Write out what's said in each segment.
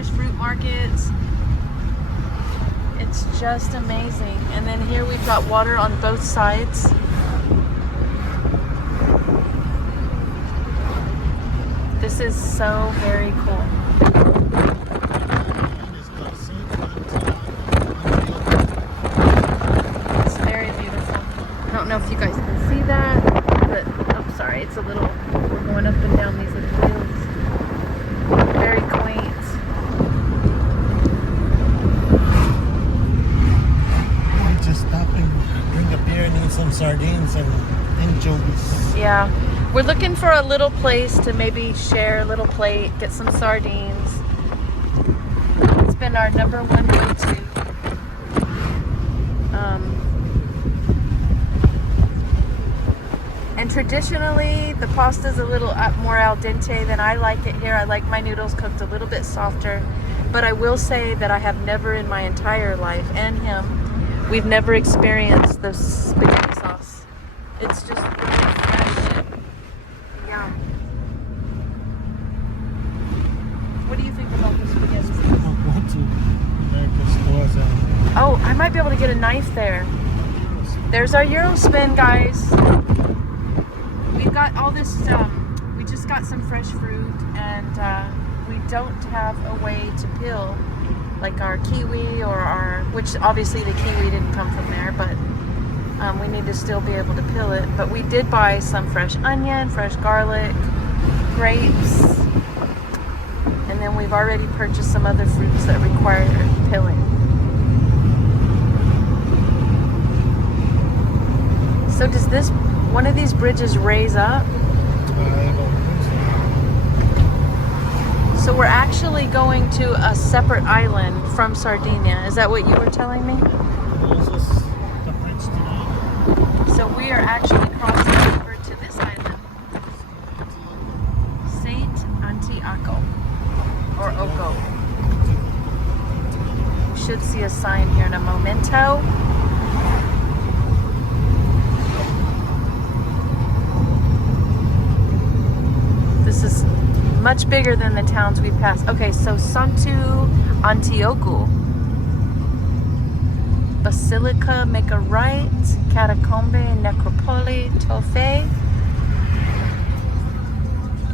fresh fruit markets. It's just amazing. And then here we've got water on both sides. This is so very cool. It's very beautiful. I don't know if you guys can see that, but I'm sorry, it's a little, we're going up and down these little hills. Very quaint. We just stop and drink a beer and eat some sardines and anchovies. Yeah. We're looking for a little place to maybe share a little plate, get some sardines. It's been our number one go-to. And traditionally, the pasta's a little more al dente than I like it here. I like my noodles cooked a little bit softer. But I will say that I have never in my entire life, and him, we've never experienced the spaghetti sauce. It's just really fresh. Yum. What do you think about the spaghetti sauce? I'll go to American stores and Oh, I might be able to get a knife there. There's our Eurospin, guys. We've got all this, we just got some fresh fruit, and we don't have a way to peel like our kiwi or our, which obviously the kiwi didn't come from there, but we need to still be able to peel it. But we did buy some fresh onion, fresh garlic, grapes, and then we've already purchased some other fruits that require peeling. So does this, one of these bridges raise up? So we're actually going to a separate island from Sardinia. Is that what you were telling me? So we are actually crossing over to this island, Saint Antiaco, or Oco. You should see a sign here in a momento. This is much bigger than the towns we passed. Okay, so Santu Antioco. Basilica, make a right. Catacombe, Necropoli, Tofe.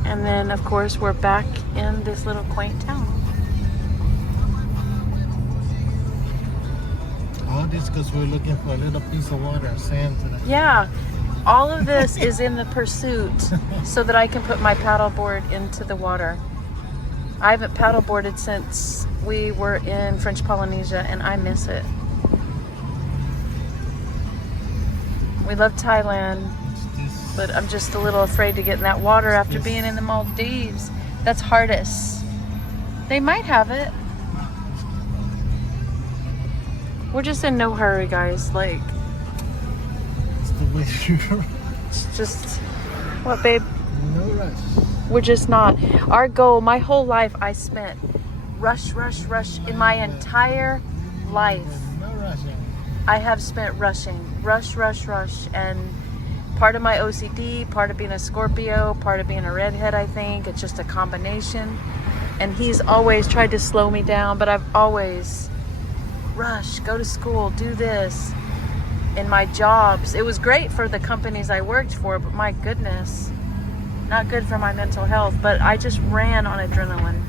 And then, of course, we're back in this little quaint town. all this because we're looking for a little piece of water, sand today. Yeah. All of this is in the pursuit so that I can put my paddleboard into the water. I haven't paddleboarded since we were in French Polynesia and I miss it. We love Thailand, but I'm just a little afraid to get in that water after being in the Maldives. That's hardest. They might have it. We're just in no hurry, guys. Like, It's the way you it's just, what, babe? No rush. We're just not. Our goal, my whole life, I spent rush in my entire life. No rushing. I have spent rushing, rush, and part of my OCD, part of being a Scorpio, part of being a redhead, I think. It's just a combination. And he's always tried to slow me down, but I've always rush, go to school, do this. In my jobs, it was great for the companies I worked for, but my goodness, not good for my mental health. But I just ran on adrenaline.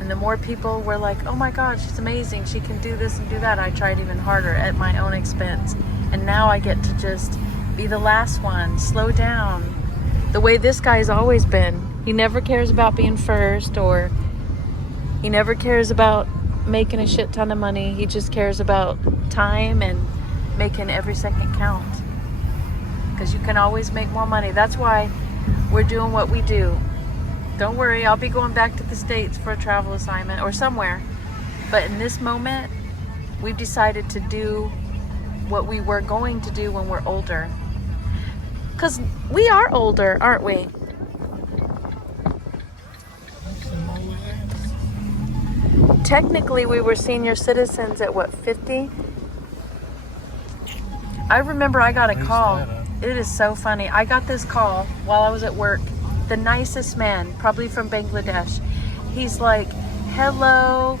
And the more people were like, oh my God, she's amazing, she can do this and do that, I tried even harder at my own expense. And now I get to just be the last one, slow down. The way this guy's always been. He never cares about being first, or he never cares about making a shit ton of money. He just cares about time and making every second count. Because you can always make more money. That's why we're doing what we do. Don't worry, I'll be going back to the States for a travel assignment or somewhere. But in this moment, we've decided to do what we were going to do when we're older. Because we are older, aren't we? Technically, we were senior citizens at what, 50? I remember I got a call. It is so funny. I got this call while I was at work. The nicest man, probably from Bangladesh. he's like, hello.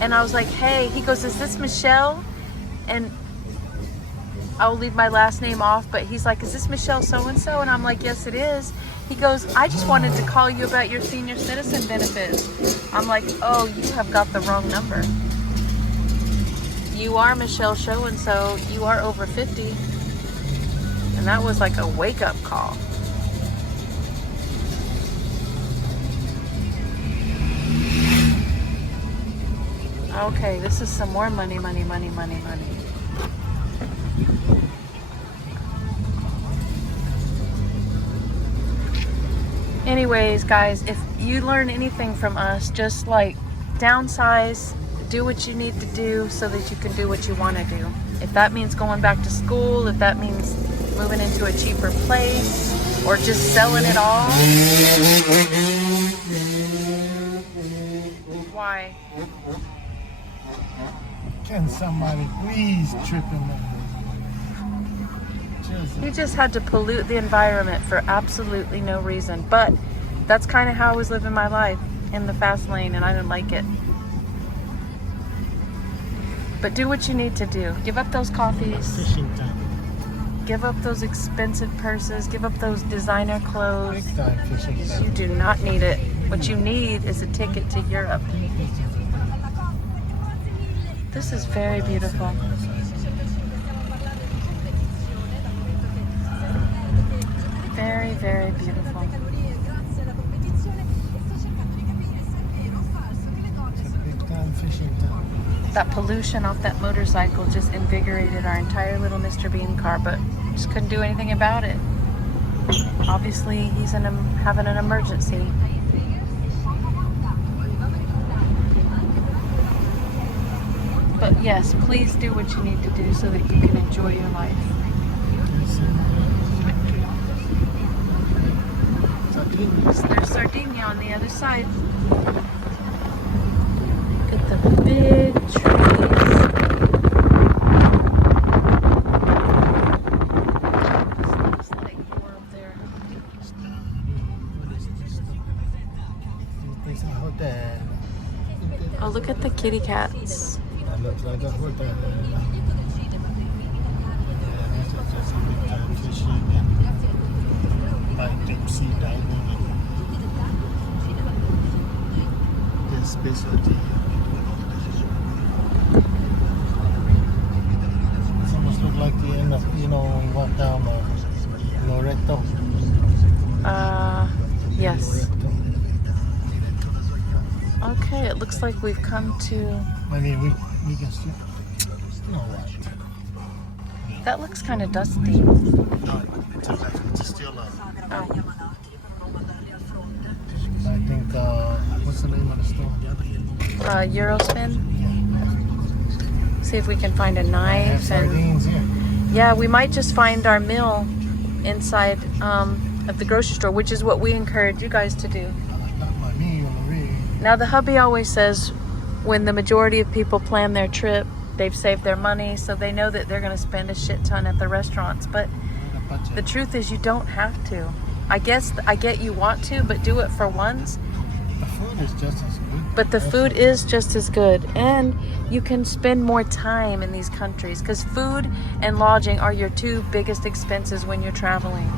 And I was like, hey. He goes, is this Michelle? And I'll leave my last name off, but he's like, is this Michelle so-and-so? And I'm like, yes, it is. He goes, I just wanted to call you about your senior citizen benefits. I'm like, oh, you have got the wrong number. You are Michelle so-and-so. You are over 50. And that was like a wake-up call. Okay, this is some more money. Anyways, guys, if you learn anything from us, just like downsize, do what you need to do so that you can do what you want to do. If that means going back to school, if that means moving into a cheaper place, or just selling it all. Why? Can somebody please trip him up? He just had to pollute the environment for absolutely no reason. But that's kind of how I was living my life, in the fast lane, and I didn't like it. But do what you need to do. Give up those coffees. Fishing time. Give up those expensive purses. Give up those designer clothes. Big time fishing time. You do not need it. What you need is a ticket to Europe. This is very beautiful. Very, very beautiful. It's a big time fishing time. That pollution off that motorcycle just invigorated our entire little Mr. Bean car, but just couldn't do anything about it. Obviously, he's having an emergency. But yes, please do what you need to do so that you can enjoy your life. There's Sardinia on the other side. Look at the big trees. This looks like more up there. It's a hotel. Oh, look at the kitty cats. That looks like a hotel. This is just a big time fishing and like deep sea diving. This specialty. It's almost look like the end of, you know, when we walk down Loreto. Yes. Loreto. Okay, it looks like we've come to... I mean, we can see. You know what? That looks kind of dusty. No, it's still Oh. I think, what's the name of the store? Eurospin. Yeah. See if we can find a I have knife and... sardines here. Yeah, we might just find our meal inside of the grocery store, which is what we encourage you guys to do. Not my meal, really. Now, the hubby always says when the majority of people plan their trip, they've saved their money, so they know that they're going to spend a shit ton at the restaurants. But the truth is, you don't have to. I guess I get you want to, but do it for once. The food is just as good. But the food is just as good, and you can spend more time in these countries because food and lodging are your two biggest expenses when you're traveling.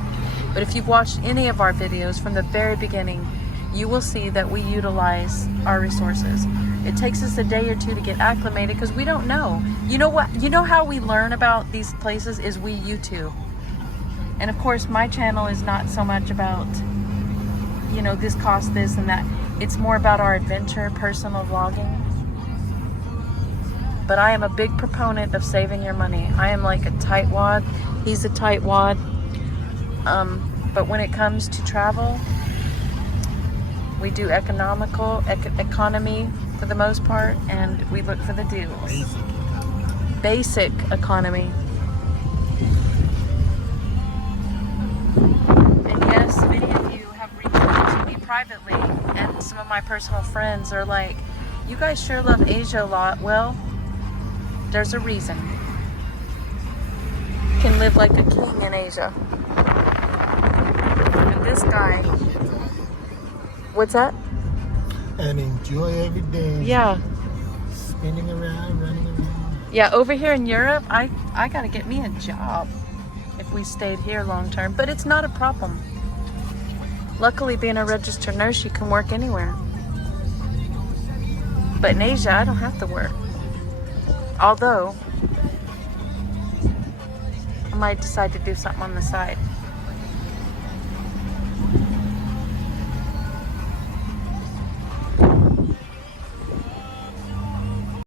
But if you've watched any of our videos from the very beginning, you will see that we utilize our resources. It takes us a day or two to get acclimated because we don't know. You know what? You know how we learn about these places is we YouTube. And of course, my channel is not so much about, you know, this costs this and that. It's more about our adventure, personal vlogging. But I am a big proponent of saving your money. I am like a tightwad. He's a tightwad. But when it comes to travel, we do economy for the most part, and we look for the deals. Basic economy. And yes, many of you have reached out to me privately, and some of my personal friends are like, you guys sure love Asia a lot. Well, there's a reason. You can live like a king in Asia. And this guy, what's that? and enjoy every day. Yeah. Spinning around, running around. Yeah, over here in Europe, I gotta get me a job if we stayed here long term. But it's not a problem. Luckily, being a registered nurse, you can work anywhere. But in Asia, I don't have to work. Although, I might decide to do something on the side.